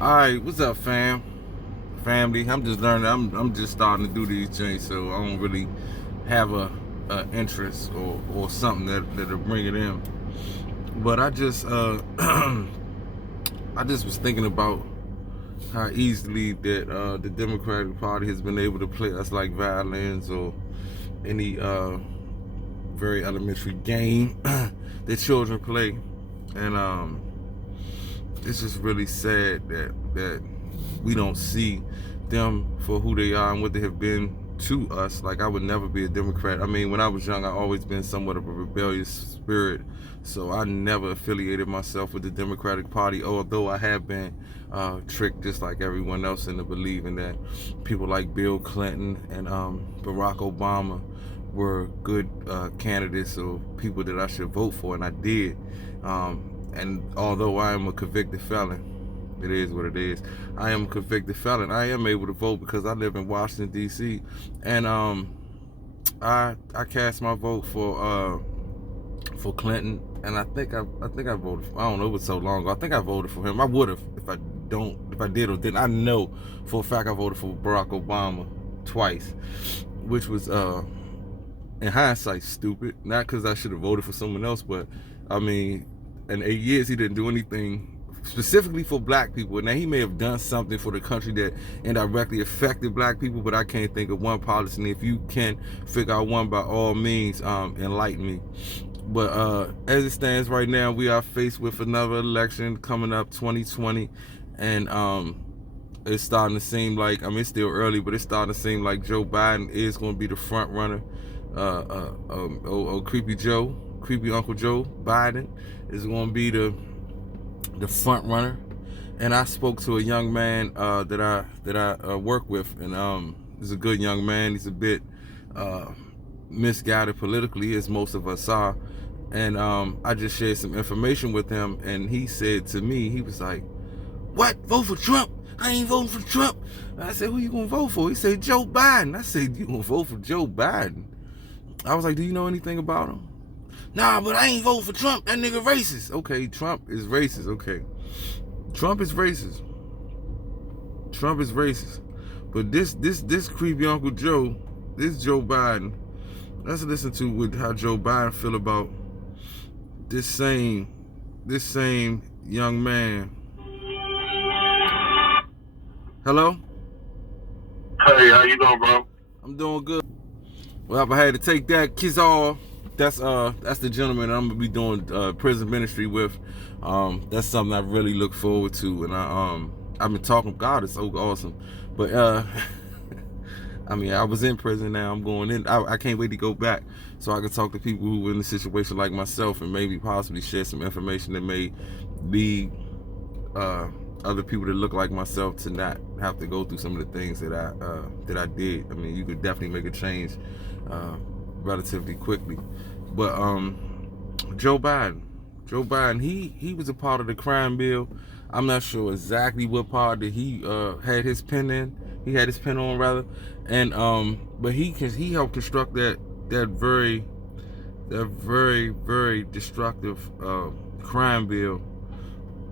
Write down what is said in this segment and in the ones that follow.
All right, what's up, family? I'm just learning. I'm just starting to do these things, so I don't really have a interest or something that'll bring it in. But I just I just was thinking about how easily that the Democratic Party has been able to play us like violins or any very elementary game that children play, and it's just really sad that we don't see them for who they are and what they have been to us. Like, I would never be a Democrat. I mean, when I was young, I always been somewhat of a rebellious spirit, so I never affiliated myself with the Democratic Party, although I have been tricked just like everyone else into believing that people like Bill Clinton and Barack Obama were good candidates or people that I should vote for, and I did. And although I am a convicted felon, it is what it is. I am a convicted felon. I am able to vote because I live in Washington, D.C. And I cast my vote for Clinton, and I think I voted for, I don't know, it was so long ago. I think I voted for him. I would have if I did or didn't. I know for a fact I voted for Barack Obama twice, which was in hindsight stupid. Not because I should have voted for someone else, but I mean, in 8 years he didn't do anything specifically for black people. Now, he may have done something for the country that indirectly affected black people, but I can't think of one policy. And if you can figure out one, by all means, enlighten me. But as it stands right now, we are faced with another election coming up, 2020, and it's starting to seem like, I mean, it's still early, but it's starting to seem like Joe Biden is going to be the front runner. Creepy Uncle Joe Biden is going to be the front runner. And I spoke to a young man that I work with, and he's a good young man. He's a bit misguided politically, as most of us are. And I just shared some information with him, and he said to me, he was like, "What? Vote for Trump? I ain't voting for Trump." I said, "Who you gonna vote for?" He said, "Joe Biden." I said, "You gonna vote for Joe Biden?" I was like, "Do you know anything about him?" "Nah, but I ain't voting for Trump. That nigga racist." Okay, Trump is racist. Okay, Trump is racist. Trump is racist. But this creepy Uncle Joe, this Joe Biden, let's listen to how Joe Biden feel about this same young man. Hello? Hey, how you doing, bro? I'm doing good. Well, if I had to take that kiss off, that's the gentleman I'm gonna be doing prison ministry with. That's something I really look forward to, and I've been talking. God, it's so awesome. But I mean, I was in prison. Now I'm going in. I can't wait to go back so I can talk to people who were in a situation like myself, and maybe possibly share some information that may lead other people that look like myself to not have to go through some of the things that I did. I mean, you could definitely make a change relatively quickly. But Joe Biden, he was a part of the crime bill. I'm not sure exactly what part that he had his pen in. He had his pen on, rather, and but he helped construct that very destructive crime bill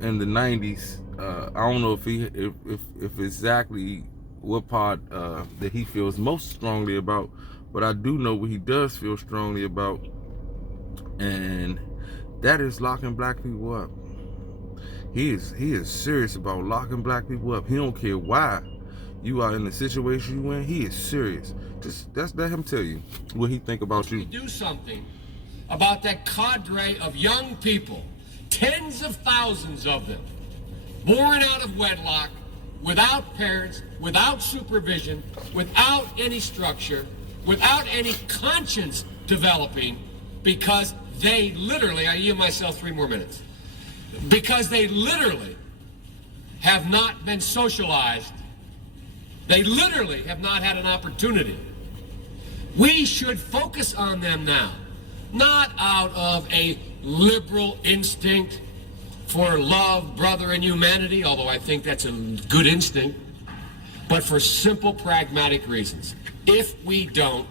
in the 90s. I don't know if exactly what part that he feels most strongly about, but I do know what he does feel strongly about, and that is locking black people up. He is serious about locking black people up. He don't care why you are in the situation you in. He is serious. Just let him tell you what he think about you. Do something about that cadre of young people, tens of thousands of them, born out of wedlock, without parents, without supervision, without any structure, without any conscience developing, because they literally, I yield myself 3 more minutes, because they literally have not been socialized. They literally have not had an opportunity. We should focus on them now, not out of a liberal instinct for love, brother, and humanity, although I think that's a good instinct, but for simple, pragmatic reasons. If we don't,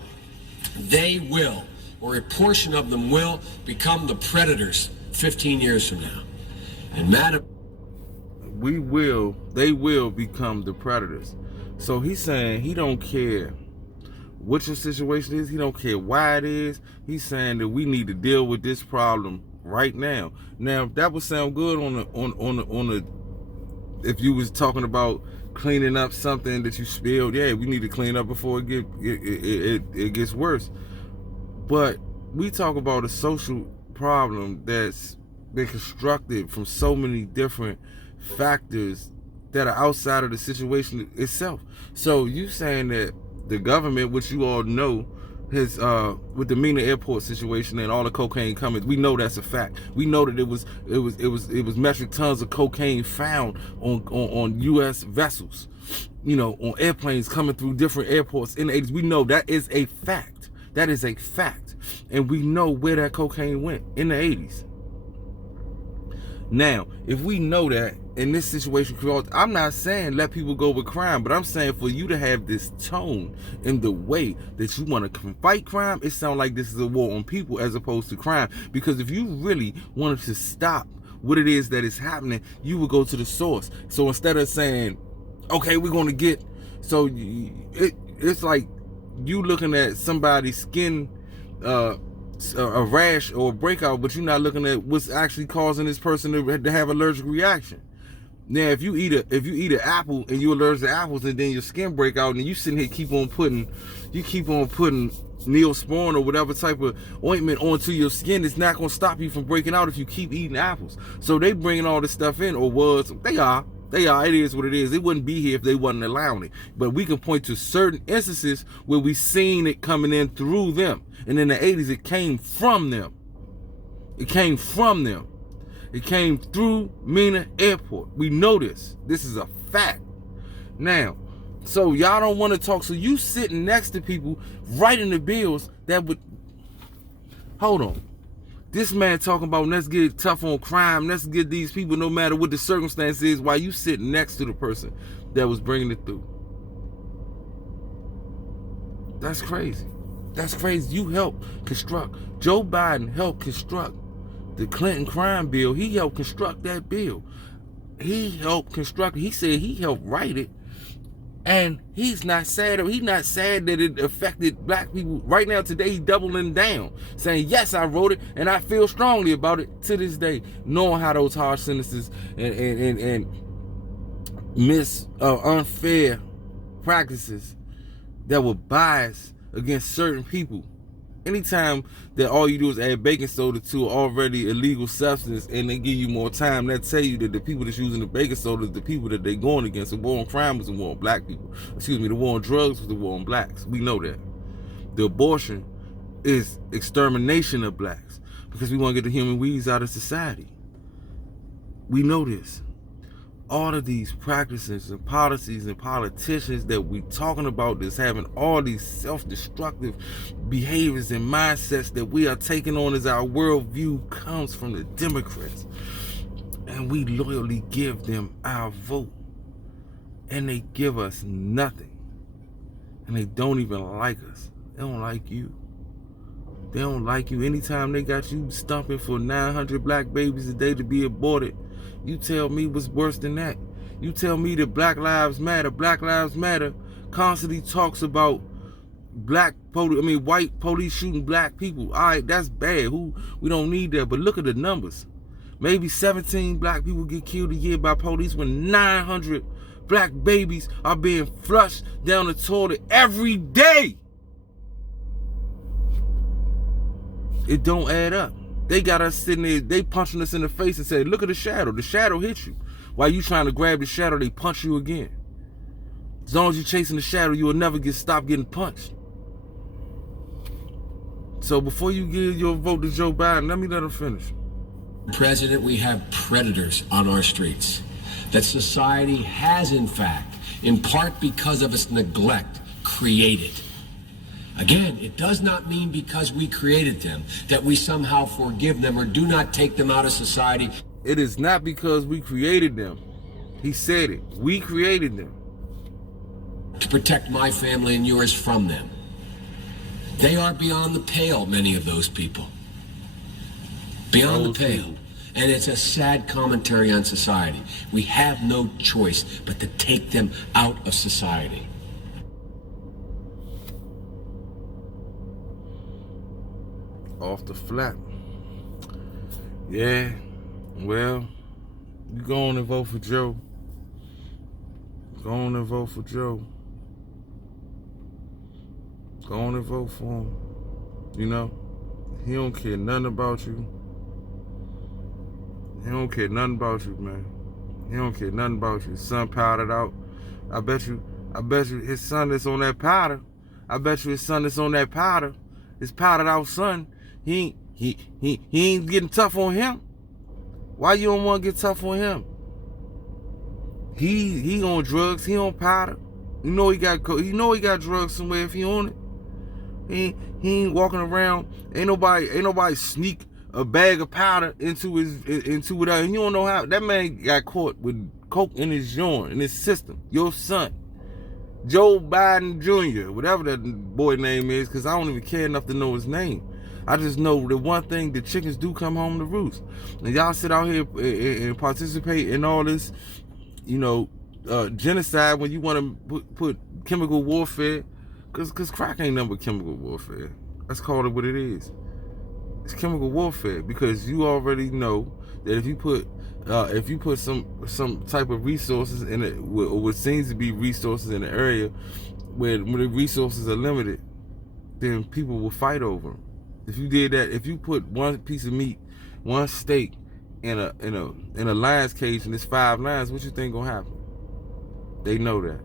they will, or a portion of them will, become the predators 15 years from now. And Madam... they will become the predators. So he's saying he don't care what your situation is, he don't care why it is. He's saying that we need to deal with this problem right now. Now that would sound good on the if you was talking about cleaning up something that you spilled. Yeah, we need to clean up before it gets worse. But we talk about a social problem that's been constructed from so many different factors that are outside of the situation itself. So you saying that the government, which you all know, has with the Mina airport situation and all the cocaine coming, we know that's a fact. We know that it was metric tons of cocaine found on U.S. vessels, on airplanes coming through different airports in the 80s. We know that is a fact. That is a fact. And we know where that cocaine went in the 80s. Now, if we know that in this situation, I'm not saying let people go with crime, but I'm saying for you to have this tone in the way that you want to fight crime, it sounds like this is a war on people as opposed to crime. Because if you really wanted to stop what it is that is happening, you would go to the source. So instead of saying, okay, we're going to get, so it's like you looking at somebody's skin, a rash or a breakout, but you're not looking at what's actually causing this person to have allergic reaction. Now, if you eat an apple and you're allergic to apples, and then your skin break out, and you sitting here keep on putting Neosporin or whatever type of ointment onto your skin, it's not going to stop you from breaking out if you keep eating apples. So they bringing all this stuff in, they are. It is what it is. It wouldn't be here if they wasn't allowing it. But we can point to certain instances where we seen it coming in through them. And in the 80s, it came from them. It came from them. It came through Mina Airport. We know this. This is a fact. Now, so y'all don't want to talk. So you sitting next to people writing the bills that would... Hold on. This man talking about let's get tough on crime. Let's get these people no matter what the circumstance is, while you sitting next to the person that was bringing it through. That's crazy. That's crazy. You helped construct. Joe Biden helped construct the Clinton crime bill. He helped construct that bill. He helped construct it. He said he helped write it. And he's not sad. He's not sad that it affected black people. Right now, today, he's doubling down, saying, yes, I wrote it, and I feel strongly about it to this day, knowing how those harsh sentences and unfair practices that were biased against certain people. Anytime that all you do is add baking soda to already illegal substance and they give you more time, that tell you that the people that's using the baking soda is the people that they're going against. The war on crime was a war on black people. The war on drugs was the war on blacks. We know that. The abortion is extermination of blacks because we want to get the human weeds out of society. We know this. All of these practices and policies and politicians that we talking about that's having all these self-destructive behaviors and mindsets that we are taking on as our worldview comes from the Democrats. And we loyally give them our vote. And they give us nothing. And they don't even like us. They don't like you. They don't like you. Anytime they got you stumping for 900 black babies a day to be aborted, you tell me what's worse than that. You tell me that Black Lives Matter constantly talks about white police shooting black people. All right, that's bad. We don't need that. But look at the numbers. Maybe 17 black people get killed a year by police when 900 black babies are being flushed down the toilet every day. It don't add up. They got us sitting there, they punching us in the face and say, look at the shadow. The shadow hit you. While you trying to grab the shadow, they punch you again. As long as you're chasing the shadow, you will never stop getting punched. So before you give your vote to Joe Biden, let him finish. President, we have predators on our streets that society has, in fact, in part because of its neglect, created. Again, it does not mean because we created them that we somehow forgive them or do not take them out of society. It is not because we created them. He said it. We created them. To protect my family and yours from them. They are beyond the pale, many of those people. Beyond the pale. And it's a sad commentary on society. We have no choice but to take them out of society. Off the flat. Yeah, well, you go on and vote for Joe. Go on and vote for Joe. Go on and vote for him. You know, he don't care nothing about you. He don't care nothing about you, man. He don't care nothing about you. His son powdered out. I bet you his son that's on that powder. I bet you his son that's on that powder, his powdered out son, he ain't getting tough on him. Why you don't want to get tough on him? He on drugs, he on powder. You know he got drugs somewhere if he on it. He ain't walking around. Ain't nobody sneak a bag of powder into it. And you don't know how that man got caught with coke in his urine, in his system. Your son, Joe Biden Jr., whatever that boy name is, because I don't even care enough to know his name. I just know the one thing: the chickens do come home to roost. And y'all sit out here and participate in all this, genocide when you want to put chemical warfare, because crack ain't nothing but chemical warfare. Let's call it what it is. It's chemical warfare, because you already know that if you put some type of resources in it, or what seems to be resources in the area where the resources are limited, then people will fight over them. If you did that, if you put one piece of meat, one steak in a lion's cage and there's 5 lions, what you think gonna happen? They know that,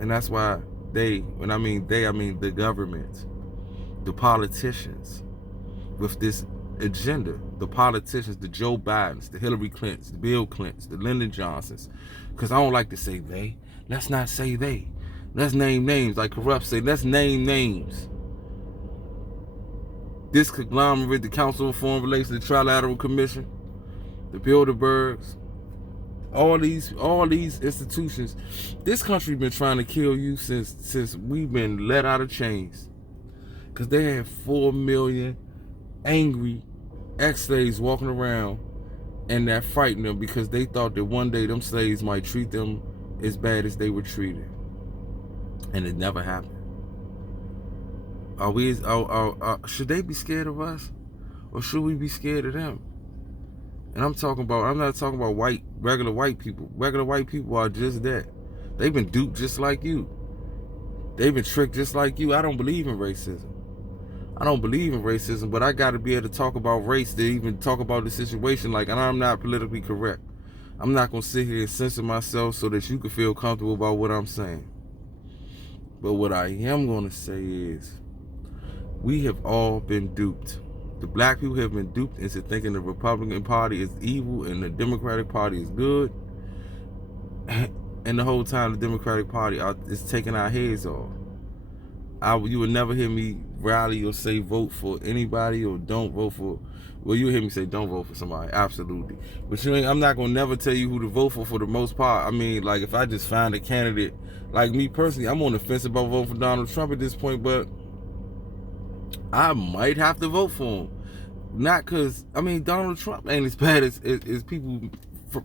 and that's why when I mean the government, the politicians with this agenda, the politicians, the Joe Bidens, the Hillary Clintons, the Bill Clintons, the Lyndon Johnsons, because I don't like to say they. Let's not say they. Let's name names, like Corrupt say. Let's name names. This conglomerate, the Council on Foreign Relations, the Trilateral Commission, the Bilderbergs, all these institutions. This country been trying to kill you since we've been let out of chains, because they had 4 million angry ex-slaves walking around and that frightened them, because they thought that one day them slaves might treat them as bad as they were treated, and it never happened. Should they be scared of us, or should we be scared of them? And I'm not talking about regular white people. Regular white people are just that. They've been duped just like you. They've been tricked just like you. I don't believe in racism. But I got to be able to talk about race to even talk about the situation. And I'm not politically correct. I'm not going to sit here and censor myself so that you can feel comfortable about what I'm saying. But what I am going to say is, we have all been duped. The black people have been duped into thinking the Republican Party is evil and the Democratic Party is good. And the whole time the Democratic Party is taking our heads off. You would never hear me rally or say vote for anybody, or don't vote for. Well, you hear me say don't vote for somebody, absolutely. But I'm not gonna never tell you who to vote for the most part. I mean, like, if I just find a candidate, like me personally, I'm on the fence about voting for Donald Trump at this point, but I might have to vote for him. Not because, Donald Trump ain't as bad as people.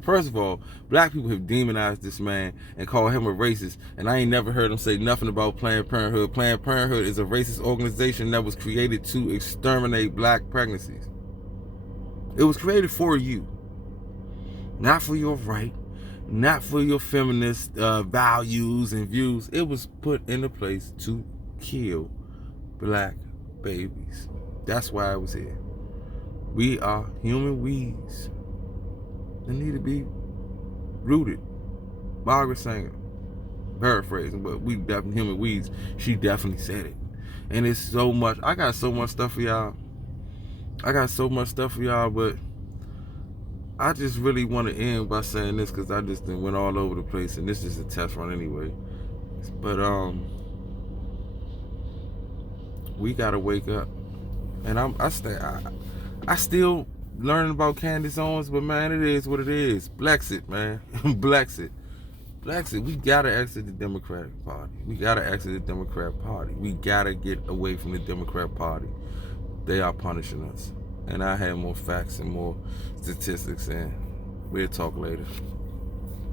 First of all, black people have demonized this man and called him a racist, and I ain't never heard him say nothing about Planned Parenthood. Planned Parenthood is a racist organization that was created to exterminate black pregnancies. It was created for you, not for your right, not for your feminist values and views. It was put into place to kill black babies. That's why it was here. We are human weeds. They need to be rooted. Margaret Sanger, paraphrasing, but we definitely human weeds. She definitely said it. And it's so much. I got so much stuff for y'all. But I just really want to end by saying this, because I just went all over the place, and this is a test run anyway. But we gotta wake up. And I still learning about Candace Owens, but man, it is what it is. Blexit, man. Blexit. We gotta exit the Democratic Party. We gotta get away from the Democrat Party. They are punishing us. and I have more facts and more statistics, and we'll talk later.